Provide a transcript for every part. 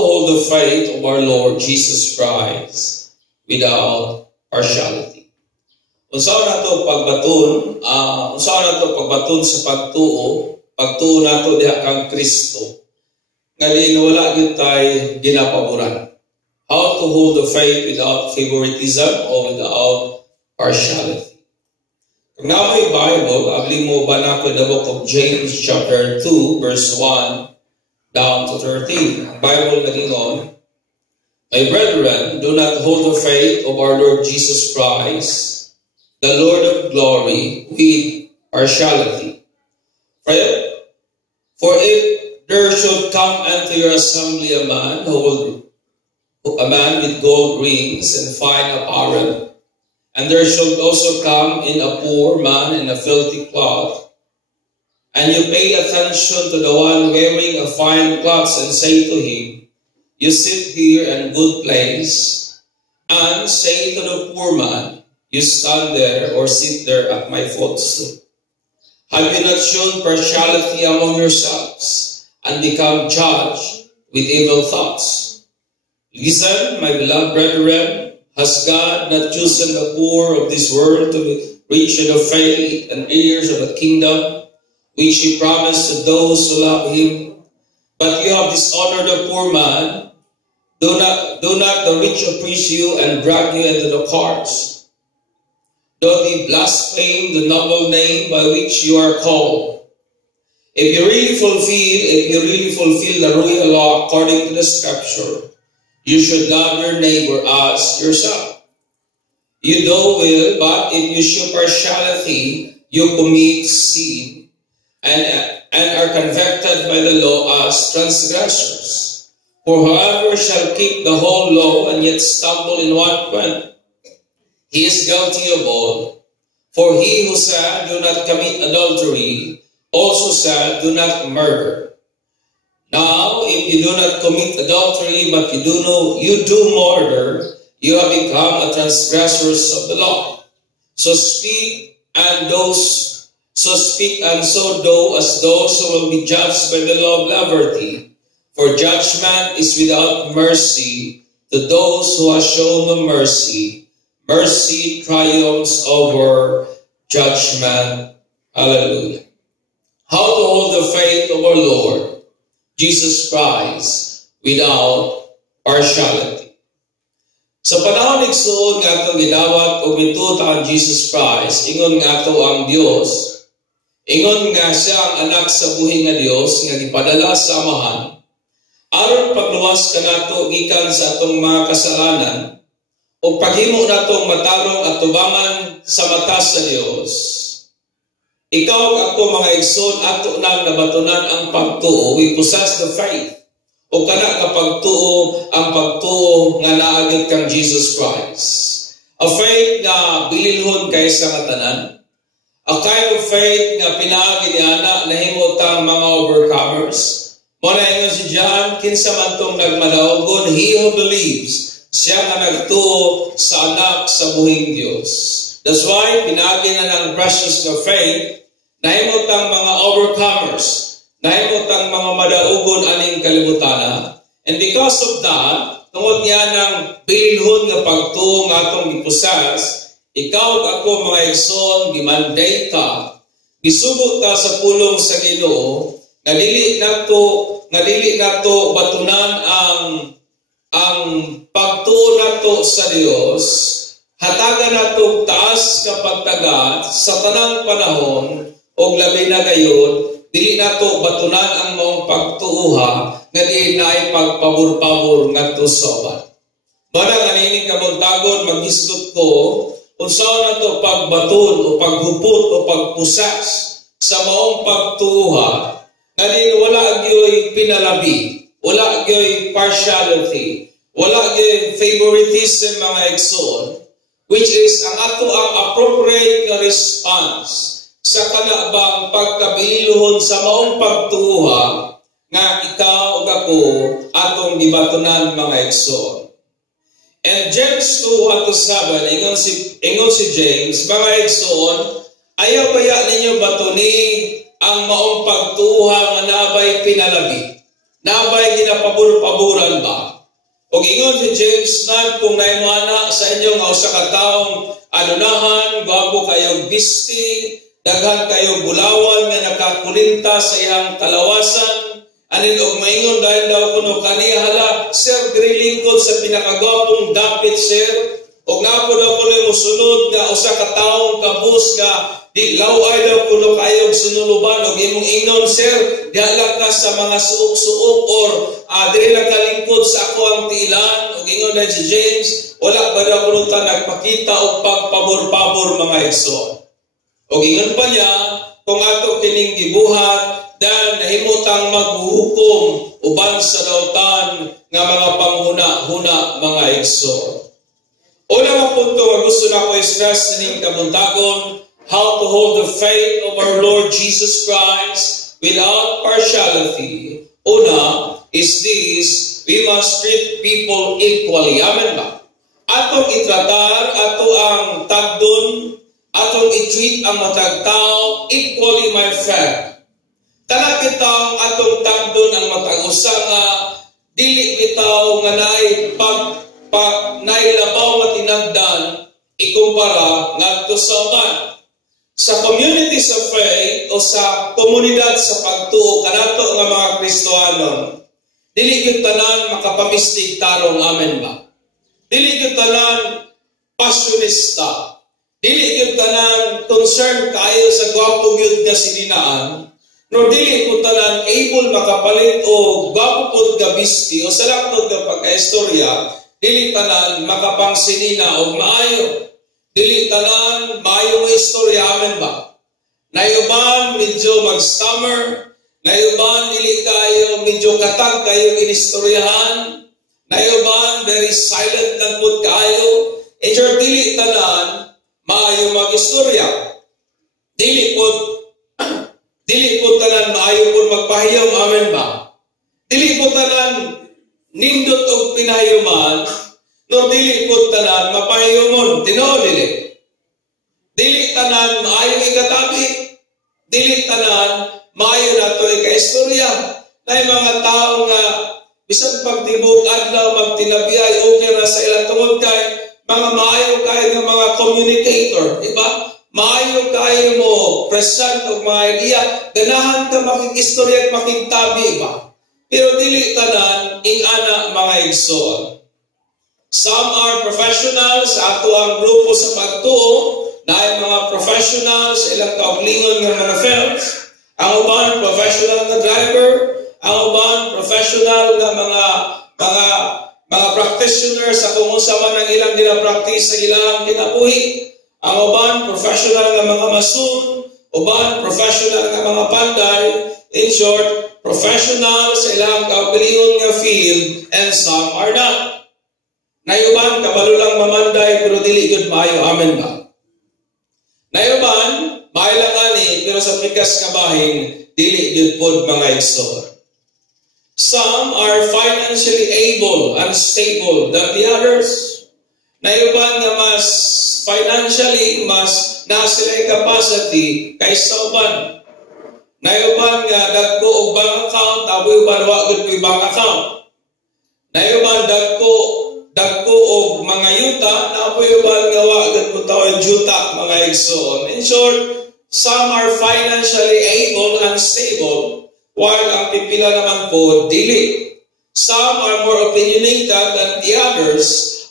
hold the faith of our Lord Jesus Christ without partiality. Unsaon nato pagbaton sa pagtuo nato diha kang Kristo. Nga wala gyud tay ginapaboran. How to hold the faith without favoritism or without partiality. Kung namoy Bible, abli mo ba na the book of James chapter 2 verse 1 down to 13. Ang Bible nagingon, my brethren, do not hold the faith of our Lord Jesus Christ, the Lord of glory, with partiality. For if there should come unto your assembly a man with gold rings and fine apparel, and there should also come in a poor man in a filthy cloth, and you pay attention to the one wearing a fine cloth and say to him, you sit here in good place, and say to the poor man, you stand there or sit there at my footstool. Have you not shown partiality among yourselves and become judged with evil thoughts? Listen, my beloved brethren, has God not chosen the poor of this world to be rich in the faith and heirs of the kingdom, which he promised to those who love him? But you have dishonored the poor man. Do not the rich oppress you and drag you into the courts? Don't they blaspheme the noble name by which you are called? If you really fulfill the royal law according to the scripture, you should love your neighbor as yourself. You do well, but if you show partiality, you commit sin and are convicted by the law as transgressors. For whoever shall keep the whole law and yet stumble in one point, he is guilty of all. For he who said, do not commit adultery, also said, do not murder. Now, if you do not commit adultery, but you do murder, you have become a transgressors of the law. So speak and so do as those who will be judged by the law of liberty. For judgment is without mercy to those who have shown no mercy. Mercy triumphs over judgment. Hallelujah. How to hold the faith of our Lord Jesus Christ without partiality. Sa panahon ng igsoon nga itong gidawat o mituta ang Jesus Christ, ingon nga ito ang Diyos, ingon nga siya ang anak sa buhi nga Diyos nga gipadala sa Amahan, aron pagluwas ka nato gikan sa atong mga kasalanan, o paghimo natong matarong at tubangan sa mata sa Diyos. Ikaw ako mga igsoon, ato nang nabatunan ang pagtuo, we possess the faith. O kana ka pagtuo, ang pagtuo nga naagit kang Jesus Christ. A faith nga bililhon kaysa nga tanan. A kind of faith nga pinaagi ni ana nahimo tang mga overcomers. Muna ingon si John, kinsa man tong nagmadaogon, he who believes, siya nga nagtuo sa anak sa buhing Diyos. That's why pinagi na ng precious na faith, nahimutang mga overcomers, nahimutang mga madaugon aning kalibutana. And because of that, tungod niya ng bilhon nga pagtuo nga atong gipossess, ikaw ako mga igsoon, gimanday ka, gisugot ta sa pulong sa Ginoo, nga dili nato batunan ang pagtuo nato sa Dios, hatagan nato taas nga pagtagat sa tanang panahon og labi na gayon, dili nato batunan ang maong pagtuuha nga di naay pagpabor-pabor ngadto sa uban. Bara ganining kabuntagon magisgot ko unsaon nato pagbaton o paghupot o pagpusas sa maong pagtuuha nga di wala gyoy pinalabi, wala gyoy partiality, wala gyoy favoritism mga igsoon, which is ang ato ang appropriate nga response sa kanabang pagkabilihon sa maong pagtuuha nga ikaw ug ako atong gibatunan mga igsoon. And James 2:7 ingon si James, mga igsoon, ayaw kaya ninyo batuni ang maong pagtuuha nga nabay pinalabi, nabay ginapabor-paboran ba? O ingon si James Nag, kung naimana sa inyo nga usa ka taong anunahan, gwapo kayong bisti, daghan kayong bulawan nga nakakulinta sa iyang kalawasan, anin og maingon dahil daw kuno kaniya hala, sir, grilingkod sa pinakagwapong dapit, sir, og napo daw kuno musunod nga usa ka taong kabus nga di laway daw kuno kayong sunuluban og imong ingnon, sir, dihala ka sa mga suok-suok or dili lang kalingkod sa ako ang tiilan. Og ingon na si James, wala ba daw kuno ta nagpakita og pagpabor-pabor mga igsoon. Og ingon pa niya, kung ato kining gibuhat, dan nahimutang maghuhukom uban sa dautan nga mga panghuna-huna mga igsoon. Una nga punto nga gusto na ko i-stress ning kabuntagon, how to hold the faith of our Lord Jesus Christ without partiality. Una is this, we must treat people equally. Amen ba? Atong itratar, ato ang tagdon, atong i-treat ang matag tao equally, my friend. Tanak bitaw atong tagdon ang matag usa nga dili bitaw nga nailabaw nga tinagdan ikumpara ngadto sa uban. Sa community sa faith o sa komunidad sa pagtuo kanato nga mga Kristohanon, dili gyud tanan makapamistig tarong, amen ba? Dili gyud tanan pasyonista. Dili gyud tanan concern kayo sa gwapo gyud nga sininaan. No dili ko tanan able makapalit o gwapo pud nga bisti o sa laktod nga pagkaistorya, dili tanan makapangsinina og maayo. Dili tanan maayo nga istorya, amen ba? Nayuban medyo mag-stammer, nayuban dili kayo medyo katag kayo inistoryahan, nayuban very silent lang pud kayo. And your dili tanan maayo mag-istorya. Dili po tanan maayo po magpahiyaw, amen ba? Dili po tanan nindot og pinahiyuman, no dili po tanan mapahiyumon, tinuod dili. Dili tanan maayo ikatabi, dili tanan maayo nato ikaistorya. Nay mga tao nga bisan pagtibok adlaw magtinabiyay okay ra sa ilang tungod kay mga maayo kay nga mga communicator, di ba? Maayo kayo mo present og mga idea, ganahan ka makikistorya at makigtabi ba? Pero dili tanan ing-ana mga igsoon. Some are professionals, ato ang grupo sa pagtuo, na mga professionals, ilang kauglingon ng mga fields. Ang uban, professional na driver. Ang uban, professional na mga practitioners sa kung usa man ang ilang ginapractice sa ilang kinabuhi. Ang uban, professional nga mga masun, uban, professional nga mga panday, in short, professional sa ilang kaugalingon nga field, and some are not. Nayuban, kabalo lang mamanday, pero dili gud maayo, amen ba? Nayuban, maayo lang ani, pero sa pikas kabahin, dili gud pod mga igsoon. Some are financially able and stable than the others. Nayuban nga mas financially, mas nasa capacity kaysa uban. Nayuban nga dagko og bank account, aboy uban wa gud may bank account. Nayuban dagko og mga yuta, aboy uban nga wa gud mo tawag juta mga igsoon. In short, some are financially able and stable, while ang pipila naman po dili. Some are more opinionated than the others,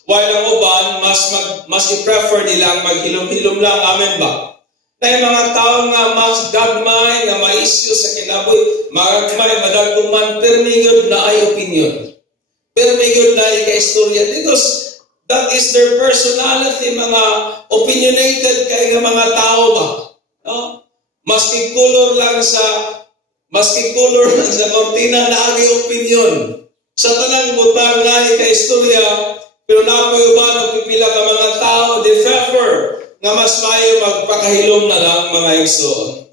while ang uban, mas i-prefer nilang maghilom-hilom lang, amen ba? Na mga tao nga mas gagmay, nga maisyo sa kinaboy, magagmay, madagkuman, pero may good na ay opinion. Pero may good na ay ka-istorya. Because that is their personality, mga opinionated kay nga mga tao ba? No? Maski color lang sa kortina na ay opinion. Sa tanang butang na ay ka-istorya, pero napayuban o pipila ka mga tao, they prefer nga mas mayo magpakahilom na lang mga igsoon.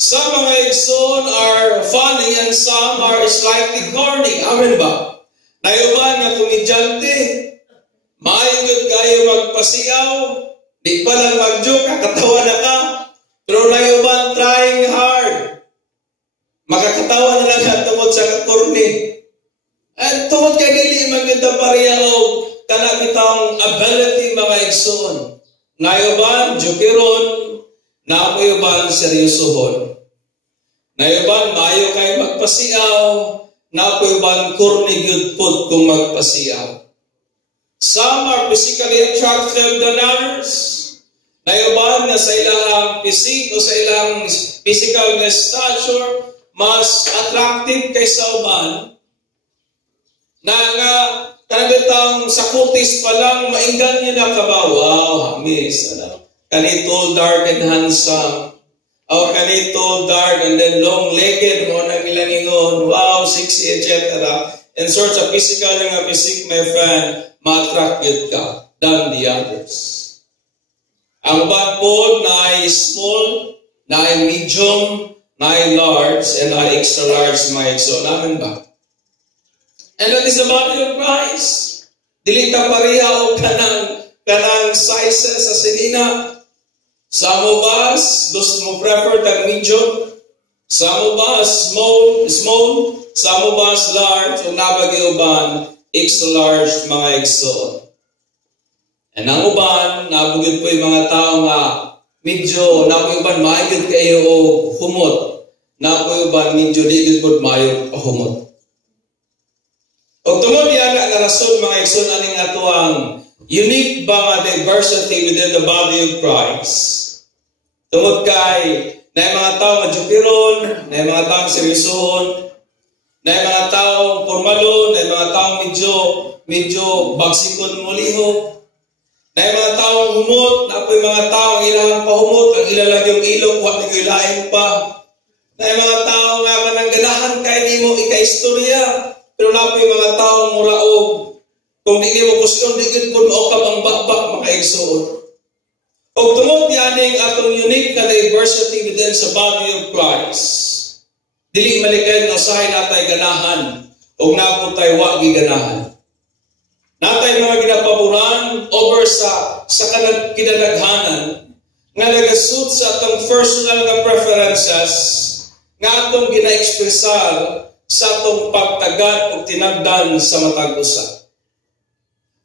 Some mga igsoon are funny and some are slightly corny. Amen ba? Nayuban nga komedyante, maayong kayo magpasiyaw, di pa lang mag-joke, kakatawa na ka, pero nayuban trying hard. Makakatawa na lang tungkol sa corny. At tungod kay dili magita pareha og kana bitang ability mga igsoon. Nayoban jukiron, napoyoban seryosohon. Nayoban maayo kay magpasiaw, napoyoban kurnig yud pod kung magpasiaw. Some are physically attractive than others. Nayoban nga sa ilang physique o sa ilang physical na stature, mas attractive kaysa uban. Na nga, kanabitang sa kutis pa lang, mainggan niya na kabaw. Wow, miss. Kanito, dark and handsome. O kanito, dark and then long-legged mo na ilang ingon. Wow, sexy, etc. In sorts of physical nga physique, my friend, ma-attract yun ka than the others. Ang uban po na ay small, na ay medium, na ay large, and na ay extra large, mga igsoon namin ba? And that is the body of Christ. Dili ta pareha o kanang sizes sa sinina. Some of us, gusto mo prefer tag medium. Some of us small. Some of us large. O nabagi uban, extra large, mga igsoon. And ang uban, nabugid po yung mga tao nga medyo, napoy uban, maayod kayo o humot. Napoy uban, medyo ligid po maayod o humot. O tungod yan ang rason, mga igsoon, aning ato ang unique ba nga diversity within the body of Christ. Tungod kay, na yung mga tao madjupiron, na yung mga tao seryosohon, na yung mga tao formalon, na yung mga tao medyo bagsikon muliho, na yung mga taong humot, na po yung mga taong ilang pahumot, ang ilalag yung ilong, huwag na ilain pa. Na yung mga taong nga manangganahan kay ni mo ika-istorya, pero na po yung mga taong muraog. Kung di mo kusyon, di po maukap ang bakbak makaigsoon. O tungod yan yung atong unique na diversity within sa body of Christ. Dili malikay na usahay natay ganahan, o na po tayo wag ganahan. Natay mga ginapaboran over sa kinadaghanan nga nagasud sa atong personal na preferences nga atong gina-ekspresar sa atong pagtagad o tinagdan sa matag usa.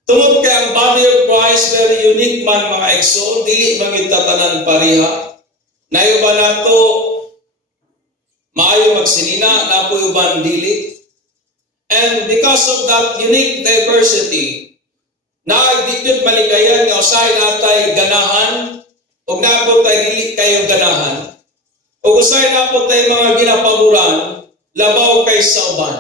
Tungod kay ang body of Christ very unique man mga igsoon, dili magitatanan pareha. Nayo ba nato maayo magsinina, napoy uban dili. And because of that unique diversity, naagdikit malikayan nga usahay natay ganahan, o nabot tayo dili kayo ganahan, o usahay napot tayo mga ginapaboran, labaw kay sa uban.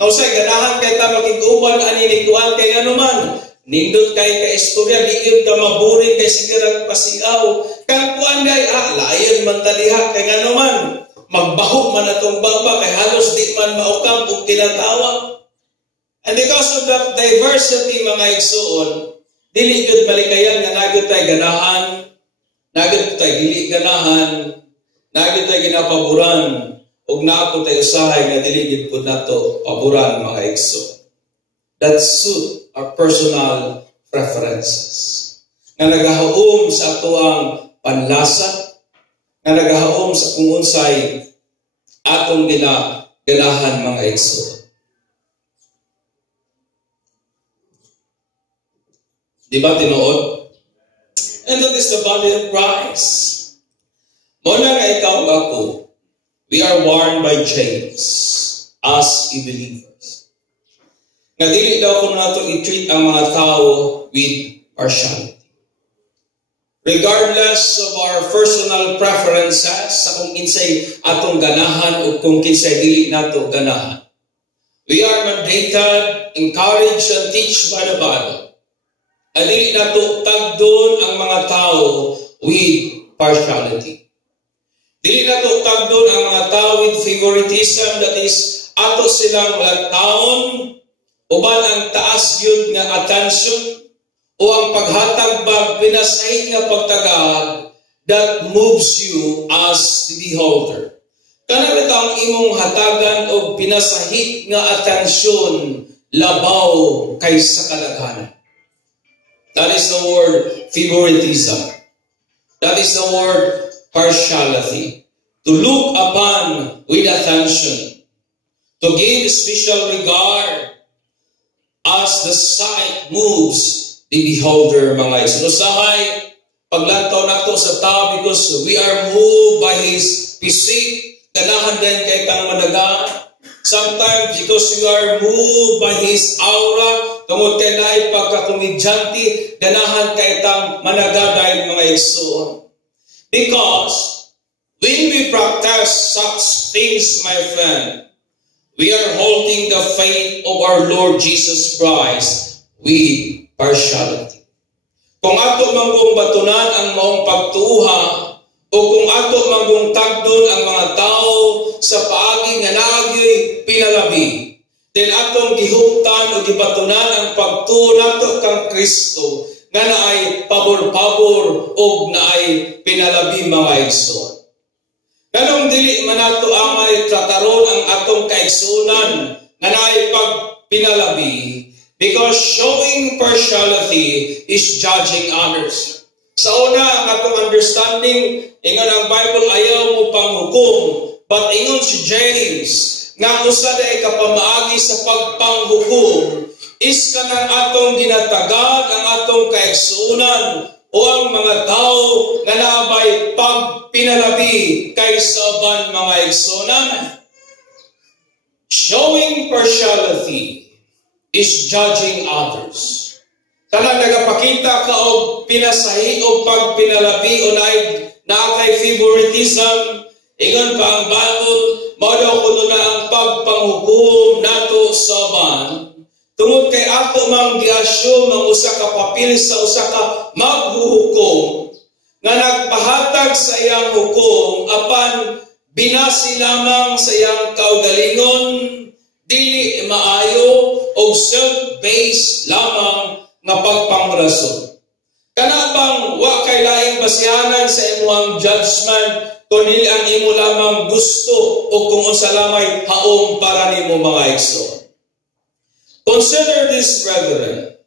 Nga usahay ganahan kay ta makiguban, aninikuan kay anuman, nindot kay ka-istorya, diin ka maburing kay sigurang pasiaw, kang kuan day, layan man taliha kay anuman, magbahog man atong baba kay halos di man maukam o kinatawa. And because of that diversity mga igsoon, dili gud malikayan nga nagud tay ganahan, nagud tay dili ganahan, nagud tay ginapaboran, ug naako tay usahay nga dili gid pud nato paboran mga igsoon. That suit our personal preferences. Nga nagahaom sa atuang panlasa, nga nagahaom sa kung unsay atong ganahan mga igsoon. Di ba tinuod? And that is the body of Christ. Muna nga ikaw ug ako, we are worn by chains as believers. Nga dili daw kung nato i-treat ang mga tao with partiality. Regardless of our personal preferences sa kung kinsay atong ganahan o kung kinsay dili nato ganahan, we are mandated, encouraged, and teach by the Bible. At dili nato tagdon ang mga tao with partiality. Dili nato tagdon ang mga tao with favoritism, that is, ato silang lagtaon, uban ang taas yun nga attention, o ang paghatag ba pinasahit nga pagtagad that moves you as the beholder. Kanang ang imong hatagan o pinasahit nga atensyon labaw kaysa kadaghanan. That is the word favoritism. That is the word partiality. To look upon with attention. To to give special regard as the sight moves the beholder, mga igsoon. Usahay, paglantaw nato sa tao because we are moved by His physique, ganahan din kay kang managa. Sometimes because we are moved by His aura, tungod kay naay pagkakomedyante, ganahan kay kang managa dahil mga igsoon. Because when we practice such things, my friend, we are holding the faith of our Lord Jesus Christ with partiality. Kung ato manggong batunan ang maong pagtuuha, o kung ato manggong tagdon ang mga tao sa paagi nga naagyoy pinalabi, then atong gihuptan o gibatunan ang pagtuo nato kang Kristo nga naay pabor-pabor o naay pinalabi, mga igsoon. Ganong dili manato angay trataron ang atong kaigsunan nga naay pagpinalabi, because showing partiality is judging others. Sa una, ang atong understanding, ingon ang Bible, ayaw mo panghukom, but ingon si James, nga usa ay kapamaagi sa pagpanghukom, is kanang atong ginatagad ang atong kaigsunan o ang mga tao nga nabay pagpinalabi kaysa uban, mga igsunan. Showing partiality is judging others. Kanang nagapakita ka og pinasahi o pagpinalabi o naakay favoritism, ingon pa ang Bible, mao daw kuno na ang pagpanghukom nato sa uban. Tungod kay ato mang giasyo mang usa ka papel sa usa ka maghuhukom nga nagpahatag sa iyang hukom apan binasi lamang sa iyang kaugalingon, dili maayo o self-based lamang nga pagpangrason. Kana bang wa kay laing basihanan sa imong judgment kundi ang imo lamang gusto o kung unsa lamay haom para nimo, mga igsoon. Consider this, brethren.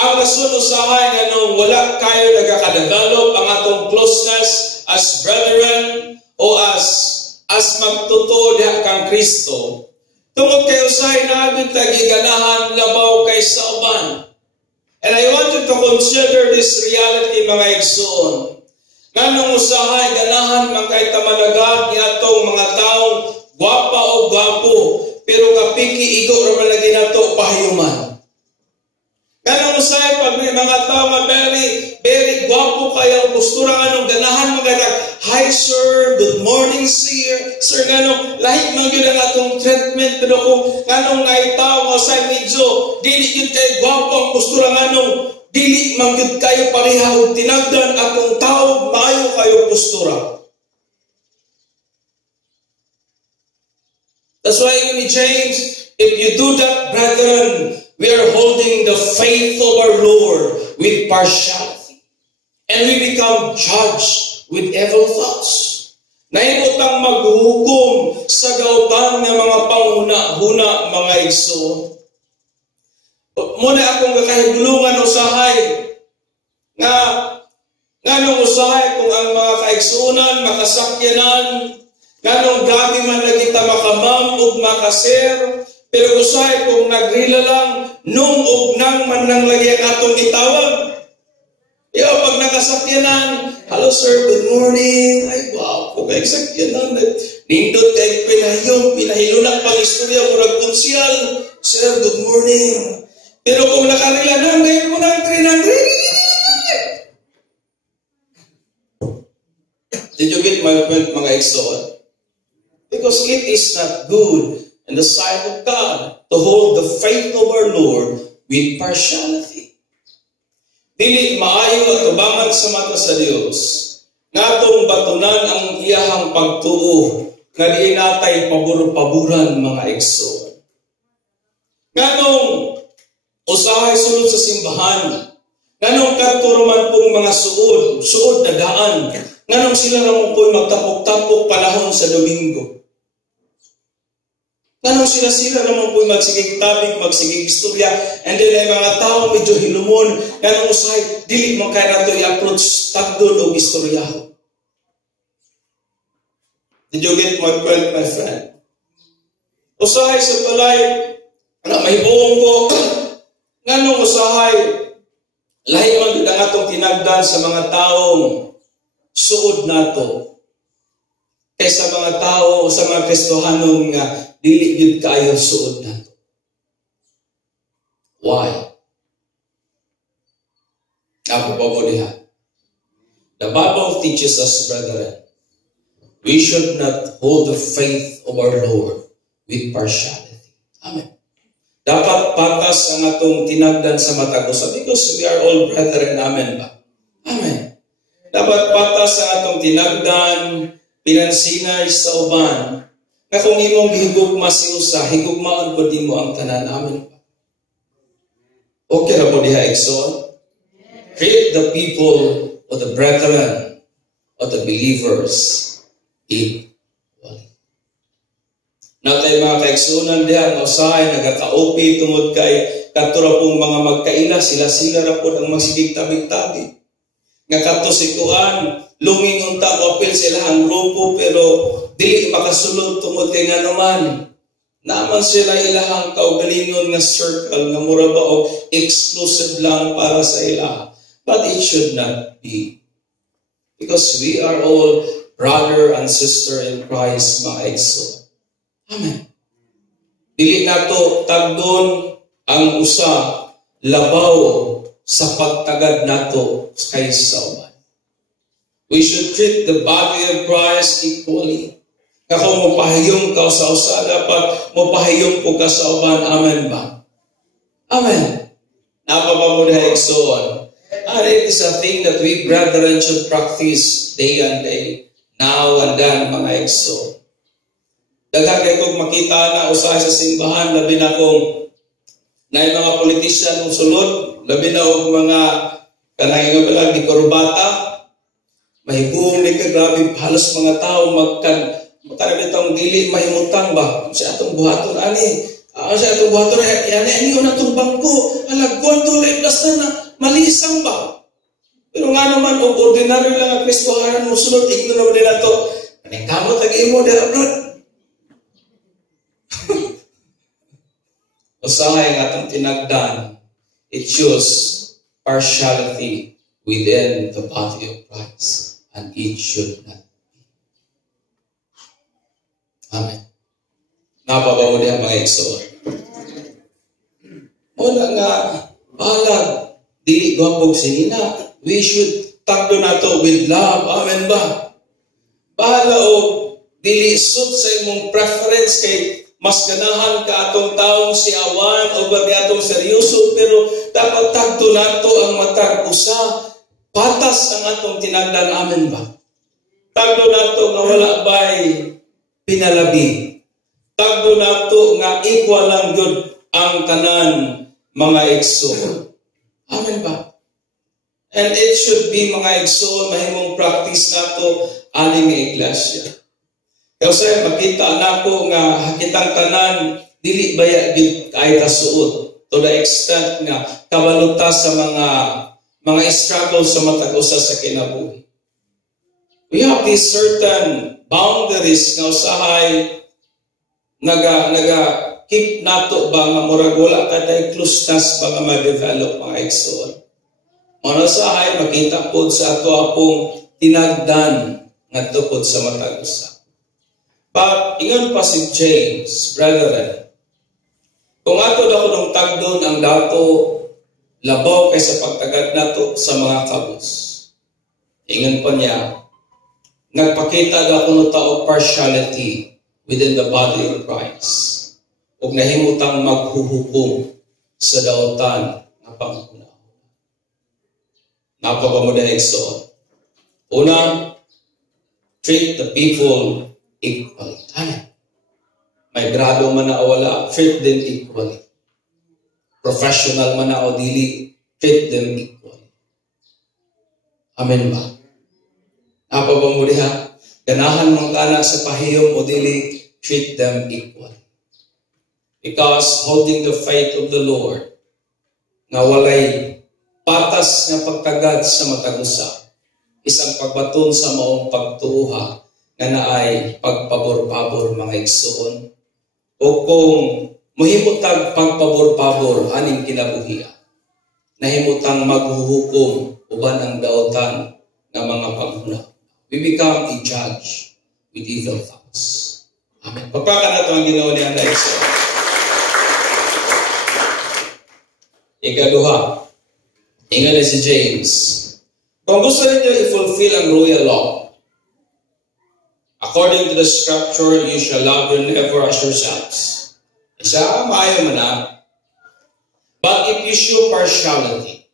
Ang rason usahay nga nung wala kayo nagakadagalop ang atong closeness as brethren o as magtuto diha kang Kristo. Tungod kay usahay natin tagiganahan labaw kay sa uban. And I want you to consider this reality, mga igsoon. Nganong usahay ganahan man kay tamanagad ni atong mga taong gwapa o gwapo, pero kapiki igo ra man lagi nato pahayuman. Kanang usahay pag may mga tao nga very gwapo kaya ang postura anong ganahan magadag, hi sir, good morning sir ganong lahi man gyud ang atong treatment, pero kung kanong ngay tao nga sa medyo dili gyud kay gwapo ang postura nganong dili man gyud kayo pareha og tinagdan atong tao maayo kayo postura. That's why in James, if you do that, brethren, we are holding the faith of our Lord with partiality. And we become judged with evil thoughts. Naimutang maghuhukom sa gautan ng mga panghuna-huna, mga igsoon. Muna akong kakahibulungan usahay nga nung usahay kung ang mga kaigsunan, makasakyanan, ganong gabi man lagi ta makamam ug makaser, pero usahay kung nagrila lang nung ug nang man nang lagi ang atong itawag. Yo, pag nakasakyanan, hello sir, good morning. Ay wow, kung kay sakyanan, nindot kay pinahilunak pang istorya murag konsyal. Sir, good morning. Pero kung nakarila nang ngayon mo nang trinang. Did you get my point, mga igsoon? Because it is not good in the sight of God to hold the faith of our Lord with partiality. Dili maayo at tubangan sa mata sa Dios ngatong batunan ang iyahang pagtuo nga di natay pabor-paboran, mga igsoon. Nganong usahay sulod sa simbahan, nganong kadto pong mga suod na daan, nganong sila ramon po'y magtapok-tapok panahon sa Domingo. Nganong sila naman po'y magsigig tabig, magsigig istorya, and then ay mga tao medyo hilumon, nganong usahay, dili mo kaya nato i-approach tagdon o istoryaho. Did you get my point, my friend? Usahay sa balay, na mahibuong ko, nganong usahay, lahi man ang atong tinagdan sa mga taong suod nato, kaysa mga tao sa mga Kristohanon nga dili gyud kaayo suod nato. Why? Ako po diha. The Bible teaches us, brethren, we should not hold the faith of our Lord with partiality. Amen. Dapat patas ang atong tinagdan sa matag usa because we are all brethren. Amen ba? Amen. Dapat patas ang atong tinagdan, pinansinay sa uban, na kung imong gihigugma si usa, higugmaan po din mo ang tanan. Amen ba? Okay na po diha, Exxon? Treat the people or the brethren or the believers equally. Natay mga kaigsunan diha nga usahay nagaka-OP tungod kay katura pong mga magkaila, sila ra pud ang magsigig tabi-tabi. Nga kadto si kuan, lunging unta ko apil sa ilahang grupo pero dili makasulod tungod kay nganuman. Naman sila ilahang kaugalingon nga circle nga mura ba o exclusive lang para sa ilaha. But it should not be. Because we are all brother and sister in Christ, mga igsoon. Amen. Dili nato tagdon ang usa labaw sa pagtagad nato kaysa uban. We should treat the body of Christ equally. Kung mapahiyong ka sa usa, dapat mapahiyong po ka sa uban. Amen ba? Amen. Napapamuday igsoon. And it is a thing that we brethren should practice day and day, now and then, mga igsoon. Daghan kay kong makita na usahay sa simbahan, labi na kong na yung mga politician ng sulod, labi na kong mga kanangin nga pala, di korbata, mahibuong ni ka, grabe, halos mga tao magkanabitang dili, mahimutang ba? Sa atong buhaton, sa atong buhaton, ani yun atong bangko, alagkuan to, basta na, malisang ba? Pero nga naman, ordinaryo lang ang Kristohanan mo sulod, igno naman din na ito. Paningkamot lagi mo, dira blood. Usahay ang atong tinagdan, it shows partiality within the body of Christ. And it should not be. Amen. Napabaw niya mga igsoon. Wala nga, balag, dili gwapog sinina. We should takdo na to with love. Amen ba? Bahala o dili sud sa imong preference kay mas ganahan ka atong taong si awan o babi atong seryoso, pero dapat takdo na to ang matag usa. Patas ang atong tinagdan. Amen ba? Takdo na to nga wala ba'y pinalabi. Takdo na to nga equal lang yun ang tanan mga igsoon. Amen ba? And it should be mga igsoon, mahimong practice na to aning nga iglesia. Kasi makita na ko nga hakitang tanan, dili baya gid kay kasuot to the extent nga kabaluta sa mga struggle sa matag usa sa kinabuhi. We have these certain boundaries nga usahay naga keep nato ba nga murag wala katay closeness ba nga ma-develop mga igsoon. Muna usahay makita pod sa ato apong tinagdan ngadto pod sa matag usa. But ingon pa si James, brethren, kung ato daw nung tagdon ang dato labaw kaysa pagtagad nato sa mga kabus. Ingon pa niya, nagpakita daw kuno tao partiality within the body of Christ. Ug nahimutang maghuhukom sa daotan nga pangunawa. Napapamuday igsoon. Una, treat the people equally. May grado man na o wala, treat them equally. Professional man na o dili, treat them equally. Amen ba? Napapamuday ha? Ganahan mong kana sa pahiyom o dili, treat them equally. Because holding the faith of the Lord, nga walay patas nga pagtagad sa matagusa, isang pagbaton sa maong pagtuuha nga naay pagpabor-pabor mga igsoon, o kung muhimutang pagpabor-pabor aning kinabuhian, nahimutang maghuhukom uban ang dautan ng mga paghuna. We become a judge with evil thoughts. Amen. Pagpaka na ito ang Ginoo ni Anda Iso. Ikaduha, ingat na si James. Kung gusto ninyo i-fulfill ang royal law, according to the scripture, you shall love your neighbor as yourselves. Isa, maayo man na. But if you show partiality,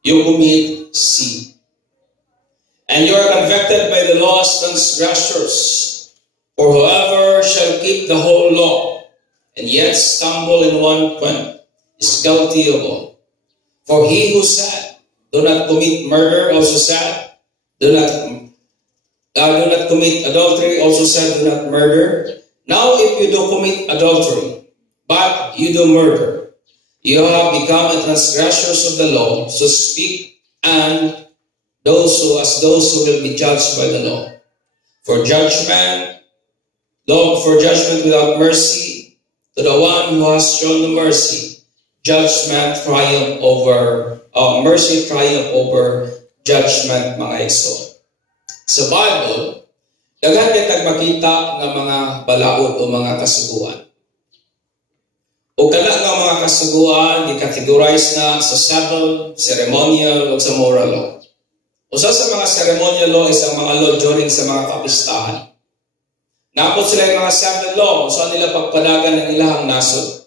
you commit sin. And you are convicted by the law's transgressors. For whoever shall keep the whole law, and yet stumble in one point, is guilty of all. For he who said, do not commit murder, also said, do not commit adultery, also said, do not murder. Now if you do commit adultery, but you do murder, you have become a transgressors of the law, so speak, and those who will be judged by the law. For judgment without mercy, to the one who has shown the mercy, mercy triumph over judgment, mga igsoon. Sa Bible, daghan kitag makita ng mga balaod o mga kasuguan. O kana nga mga kasuguan, i-categorize na sa civil, ceremonial, o sa moral law. Usa sa mga ceremonial law is ang mga law during sa mga kapistahan. Napot sila yung mga civil law, saan nila pagpadagan ng ilahang nasod.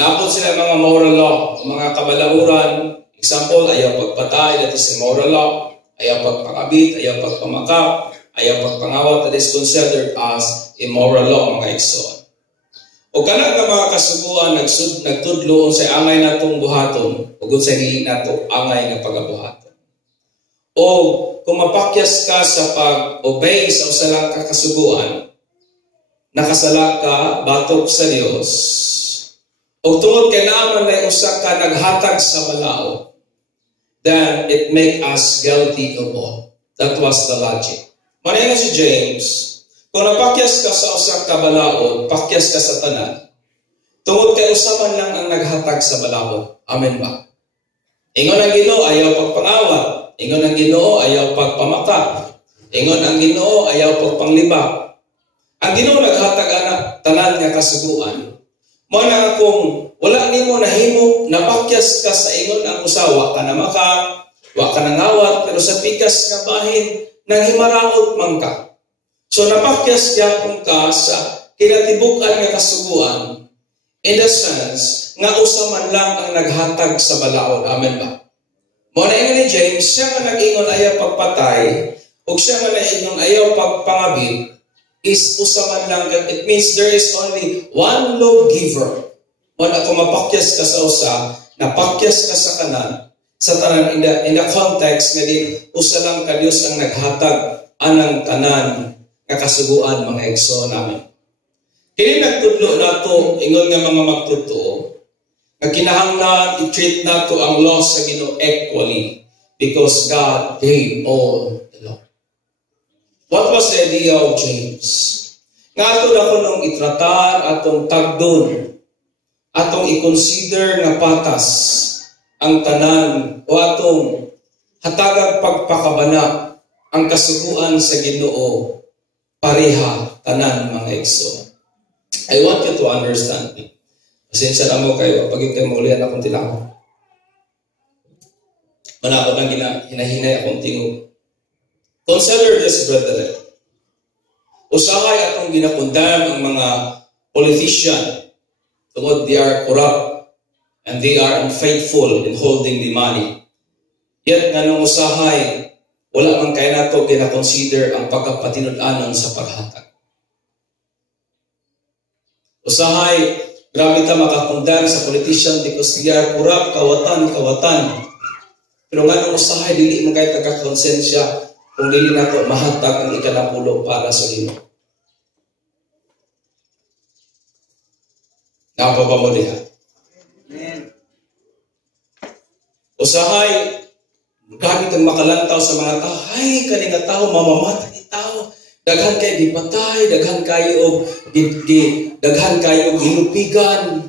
Napot sila yung mga moral law, mga kabalauran. Example, ayaw pagpatay, that is a moral law. Ayaw pagpakabit, ayaw pagpamakap, ayaw pagpangawat, that is considered as immoral law, mga igsoon. O kana nga mga kasuguan, nagtudloon sa angay natong buhaton, o kung sa hiling nato, angay na pagabuhaton. O kung mapakyas ka sa pag-obey sa usalang kakasuguan, nakasala ka, batok sa Dios, o tungod kay naman na usa ka naghatag sa balao, then it make us guilty of all. That was the logic. Manay si James, kung napakyas ka sa usa ka balaod, pakyas ka sa tanan, tungod kay usaman lang ang naghatag sa balaod. Amen ba? Ingon ang Ginoo ayaw pagpangawat. Ingon ang Ginoo ayaw pagpamakap. Ingon ang Ginoo ayaw pagpanglibak. Ang Ginoo naghatag anak tanan nga kasuguan. Mao na kung wala nimo nahimo napakyas ka sa ingon ang usawa ka na maka, wa ka nangawat, pero sa pikas nga bahin nang himaraot man ka. So napakyas gyapon ka sa kinatibuk-an nga kasuguan in the sense nga usa man lang ang naghatag sa balaod. Amen ba? Mao na ingon ni James, siya nga nag-ingon ayaw pagpatay ug siya nga nag-ingon ayaw pagpangabit is usaman lang. It means there is only one lawgiver. Wala kung mapakyas ka sa usa, napakyas ka sa kanan, sa tanan in the context nga di usa lang ka Dios ang naghatag anang tanan nga kasuguan, mga igsoon namin. Kini nagtudlo nato ingon nga mga magtudlo nga kinahanglan i-treat nato ang law sa Ginoo equally because God gave all the law. What was the idea of James? Nga ato na ko nung itratar, atong tagdon, atong i-consider nga patas ang tanan o atong hatagag pagpakabana ang kasuguan sa Ginoo pareha tanan, mga igsoon. I want you to understand me. Pasensya na mo kayo pag ikay maulian akong tilaw. Manapot ang hinahinay akong tingog. Consider this, brethren. Usahay atong ginakundam ang mga politician tungod they are corrupt and they are unfaithful in holding the money. Yet nga nung usahay, wala man kaya nato ginakonsider ang pagkapatinud-anon sa paghatag. Usahay, grabe ta makakundam sa politician because they are corrupt, kawatan. Pero nga nung usahay, dili man kaya tagakonsensya kung dili nato mahatag ang ikanapulo para sa Ginoo. Napaba mo diha. Usahay, gamit ang makalantaw sa mga tao. Ay, kaninga tao, mamamatay tao. Daghan kayo gipatay, daghan kayo gilupigan.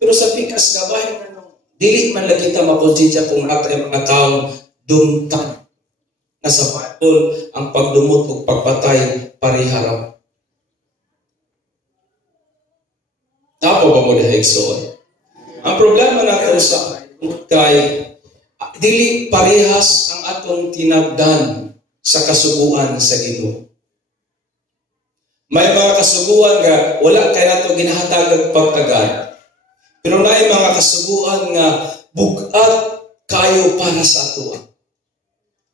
Pero sa pikas nga bahin, dili man lang kita makonsensya kung ato yung mga taong dumtang. Nasa Bible, ang pagdumot o pagpatay pariharap. Tapo ba mo diha igsoon? Ang problema nato sa kay dili parehas ang atong tinagdan sa kasuguan sa Ginoo. May mga kasuguan nga wala kay nato ginahatag pagkagad. Pero naay mga kasuguan nga bugat kayo para sa ato.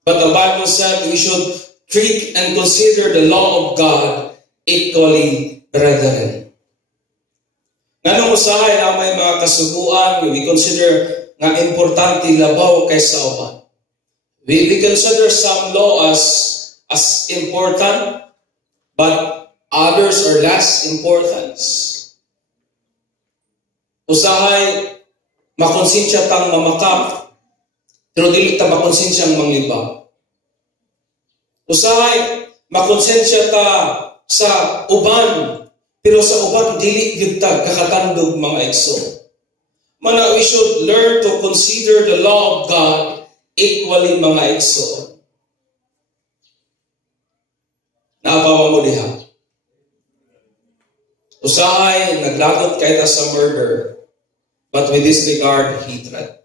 But the Bible said we should treat and consider the law of God equally, brethren. Nganong usahay na may mga kasuguan we consider nga importante labaw kaysa uban. We consider some law as important, but others are less important. Usahay, makonsensya tang mamakap, pero dili ta makonsensyang manglibang. Usahay, makonsensya ta sa uban, pero sa uban dili gyud ta kakatandog mga igsoon. Mana we should learn to consider the law of God equally mga igsoon. Naapawa mo diha. Usahay, naglagot kay ta sa murder, but we disregard hatred.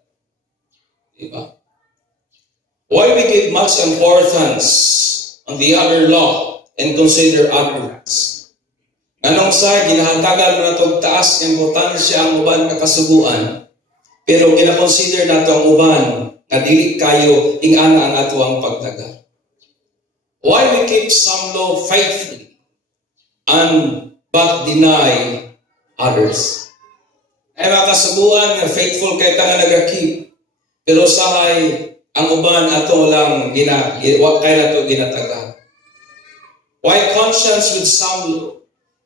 Diba? Why we give much importance on the other law and consider others? Anong sa ginahatagan mo na itong taas ng importansya ang uban na kasuguan, pero ginakonsider na ito ang uban na dili kayo ingana ang ato ang pagtaga. Why we keep some law faithfully but deny others? Ay mga kasuguan na faithful kay ta nga nagakip, pero sahay ang uban ato lang kay nato ginataga. Why conscience with some law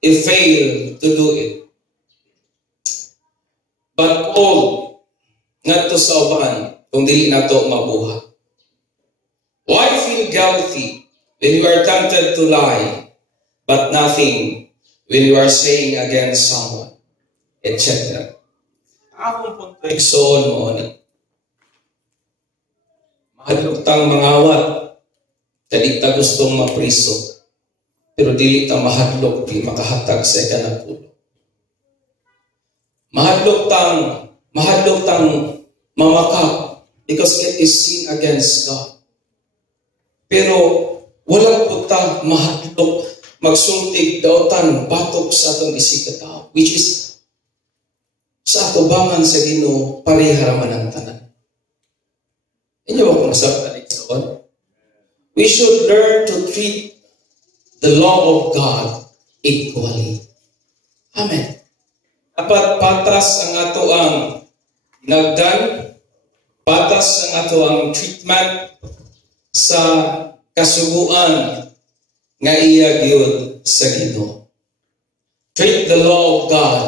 if fail to do it? But all ngadto sa uban kung dili nato mabuha. Why feel guilty when you are tempted to lie, but nothing when you are saying against someone, etc. Akong punto igsoon mo ni mahadlok tang mangawat, dili ta gustong mapriso, pero dili ta mahadlok di makahatag sa ikanapulo. Mahadlok tang mamakap because it is sin against God. Pero wala po ta mahadlok magsultig daotan batok sa atong isig tao, which is sa atubangan sa Ginoo pariharaman ang tanan. Inyo ba kung nasabtan igsoon? We should learn to treat the law of God equally. Amen. Dapat patas ang ato ang nagdan, patas ang ato ang treatment sa kasuguan nga iya gyud sa Ginoo. Treat the law of God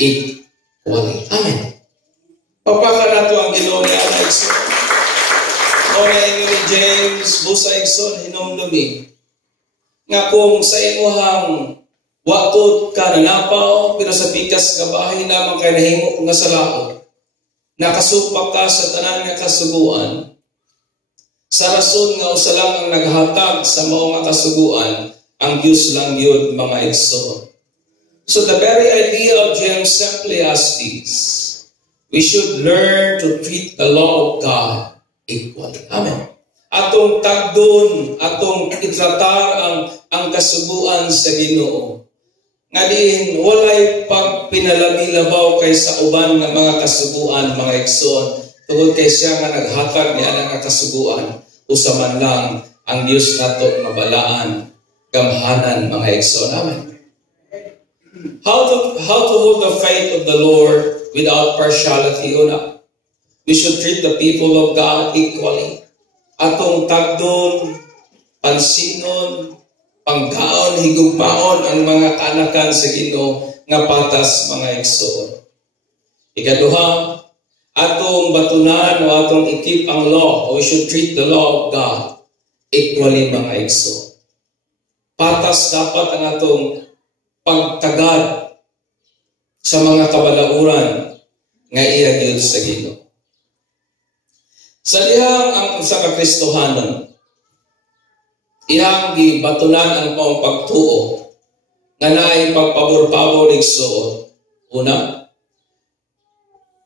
equally. Amen. Papaka nato ang Ginoo ni Alex. Ora ni James busa igsoon hinumdumi nga kung sa imuhang watot ka nanapaw pero sa pikas nga bahay lamang kay nahimo nga sa laot, nakasupak ka sa tanan nga kasuguan, sa rason nga usa lang ang naghatag sa mao nga kasuguan, ang Dios lang yun mga igsoon. So the very idea of James simply as this: we should learn to treat the law of God equally. Amen. Atong tagdon, atong itratar ang kasuguan sa Ginoo. Nga diin, walay pagpinalabi-labaw kay sa uban nga mga kasuguan, mga igsoon, tungod kay siya nga naghatag niya ng kasuguan, usaman lang ang Dios nato mabalaan, gamhanan, mga igsoon. Amen. How to hold the faith of the Lord without partiality? Una, we should treat the people of God equally. Atong tagdon, pansinon, pangkaon, higugmaon ang mga kanakan sa Ginoo nga patas mga igsoon. Ikaduha, atong batunan o atong ikip ang law, o we should treat the law of God equally mga igsoon. patas dapat ang atong pagtagad sa mga kabalauran nga iya gyud sa Ginoo. Sa dihang ang usa ka Kristohanon, iyang gibatunan ang paong pagtuo nga naay pagpabor-pabor igsuon. Una,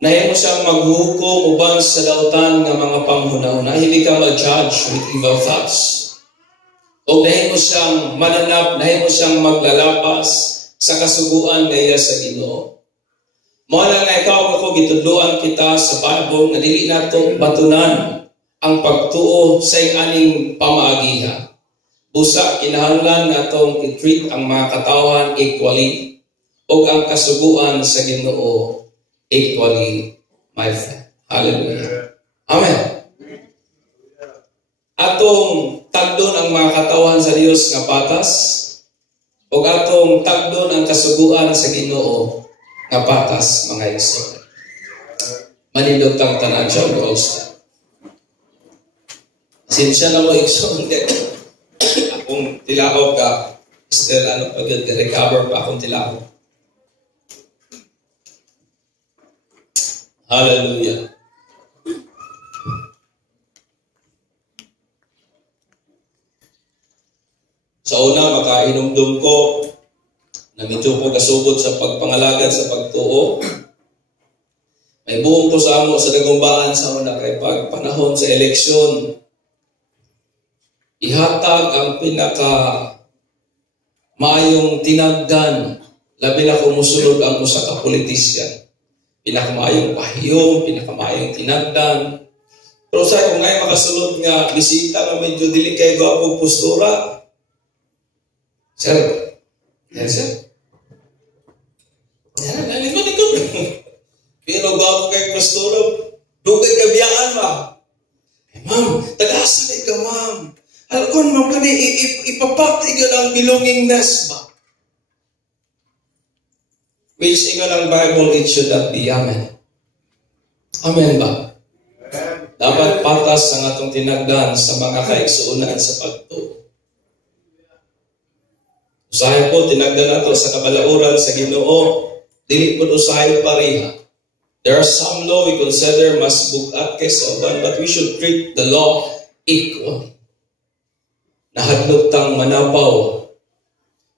nahimo siyang maghukom uban sa dautan nga mga panghunahuna. Hindi ka ma-judge with evil thoughts. O nahimo siyang mananap, nahimo siyang maglalapas sa kasuguan nga iya sa Ginoo. Mao na ikaw ako gitudloan kita sa Bible nga dili nato batunan ang pagtuo sa aning pamaagiha. Busa kinahanglan natong i-treat ang mga katawhan equally o ang kasuguan sa Ginoo equally, my friend. Hallelujah. Amen. Atong tagdon ang mga katawhan sa Dios nga patas o atong tagdon ang kasuguan sa Ginoo nga patas, mga igsoon. Manindog tang tanan siya o All-Star. Sinsya na mo igsoon. Akong tilakaw ka, still recover pa akong tilakaw. Hallelujah. Sa una, makainumdum ko na medyo ko kasugod sa pagpangalagad sa pagtuo. May buong ko sa amo sa dagumbaan sa una kay pag panahon sa eleksyon. Ihatag ang pinaka maayong tinagdan, labi na kung musunod ang usa ka politisyan. Pinakamayong pahiyong, pinakamayong tinagdan. Pero sa kung ngay makasunod nga bisita nga medyo dili kay gwapo postura. Sir, yan sir. Yan, nalikod. Pero gwapo kay postura, dugay kabiyaan ba? Ma'am, tagasan ka ma'am. Alkon ma'am kani ipapatigil ang belongingness ba? Which ingon ang Bible, it should not be. Amen. Amen ba? Amen. Dapat patas ang atong tinagdan sa mga kaigsuunan sa pagtuo. Usahay po, tinagdan nato sa kabalauran sa Ginoo, dili po usahay pareha. There are some law we consider must bukat kay sa uban, but we should treat the law equally. Nahadlok tang manapaw,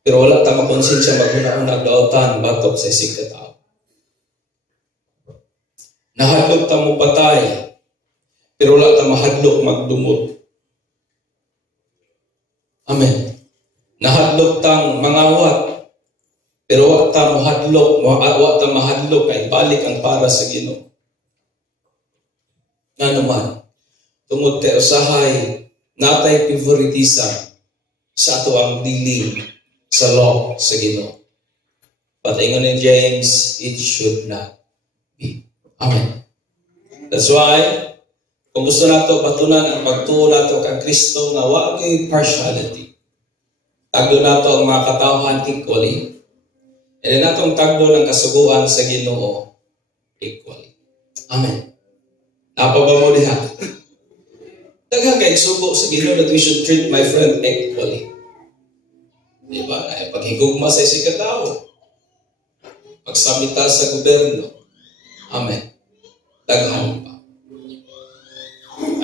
pero wala tang makonsensya maghuna-unag dautan batok sa isig katao. Nahadlok tang mo patay, pero wala tang mahadlok magdumot. Amen. Nahadlok tang mangawat, pero wala tang mahadlok kay balik ang para sa Ginoo. Nga naman, tungod kay usahay natay favoritism sa ato ang dealing sa law sa Ginoo. But ingon ni James, it should not be. Amen. That's why, kung gusto nato patunan ang pagtuo nato kang Kristo nga wa gyud partiality. Tagdo nato ang mga katawhan equally. And then natong tagdo ng kasuguan sa Ginoo equally. Amen. Napa ba mo diha? Daghang kay sugo sa Ginoo that we should treat my friend equally. Diba? Ay paghigugma sa isig katao. Pagsamita sa gobyerno. Amen. Daghan pa.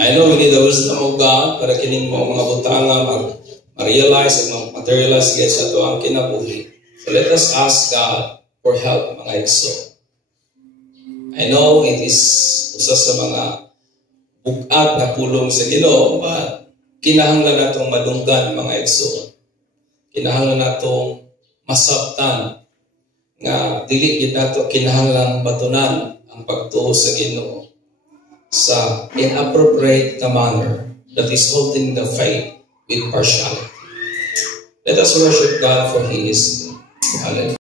I know we need the wisdom of God para kining mga butanga mag-realize at materialize get sa ito ang kinabuhi. So let us ask God for help, mga igsoon. I know it is usa sa mga bukat na pulong sa Ginoo, but kinahanglan natong madunggan, mga igsoon. Kinahanglan natong masabtan nga dili gid nato kinahanglan batunan ang pagtuo sa Ginoo sa inappropriate manner that is holding the faith with partiality. Let us worship God for He is good. Hallelujah.